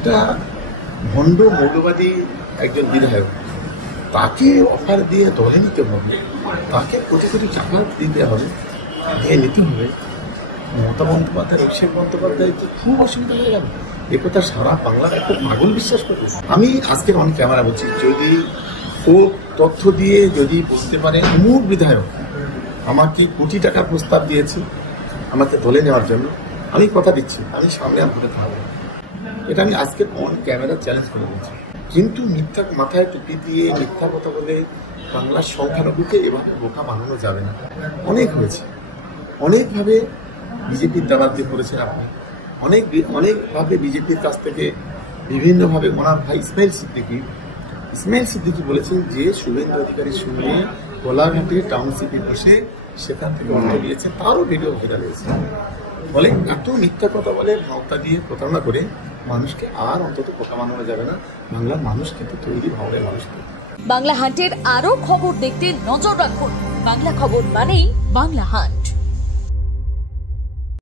একটা ভণ্ড মৌলবাদী একজন বিধায়ক, তাকে অফার দিয়ে দলে নিতে হবে, তাকে কোটি কোটি টাকা দিতে হবে, দিয়ে নিতে হবে। মমতা বন্দ্যোপাধ্যায়, অভিষেক বন্দ্যোপাধ্যায় তো খুব অসুবিধা হয়ে গেল। এ কথা সারা বাংলার একটা পাগল বিশ্বাস করবে। আমি আজকে অন ক্যামেরা বলছি, যদি ও তথ্য দিয়ে যদি বলতে পারে অমুক বিধায়ক আমাকে কোটি টাকা প্রস্তাব দিয়েছে আমাকে দলে নেওয়ার জন্য, আমি কথা দিচ্ছি আমি সামনে আপনাকে থাকবো, এটা আমি আজকে অন ক্যামেরা চ্যালেঞ্জ করে বলছি। কিন্তু মিথ্যা মাথায় টুপি দিয়ে মিথ্যা কথা বলে বাংলার সংখ্যালঘুকে এভাবে বোকা বানানো যাবে না। অনেক হয়েছে, অনেকভাবে বিজেপির দালালি করেছেন আপনি, অনেকভাবে বিজেপির কাছ থেকে বিভিন্নভাবে ওনার ভাই ইসমাইল সিদ্দিকী বলেছেন যে শুভেন্দু অধিকারীর সঙ্গে কোলাঘাটে টাউনশিপে বসে সেখান থেকে অর্থ নিয়েছেন, তারও ভিডিও ভাইরাল হয়েছে। বলে এত মিথ্যা কথা বলে ভাওতা দিয়ে প্রতারণা করে মানুষকে আর অন্তত বোকা বানানো যাবে না। বাংলার মানুষ কিন্তু তৈরি ভাবের মানুষ। বাংলা হান্টের আরো খবর দেখতে নজর রাখুন। বাংলা খবর মানেই বাংলা হান্ট।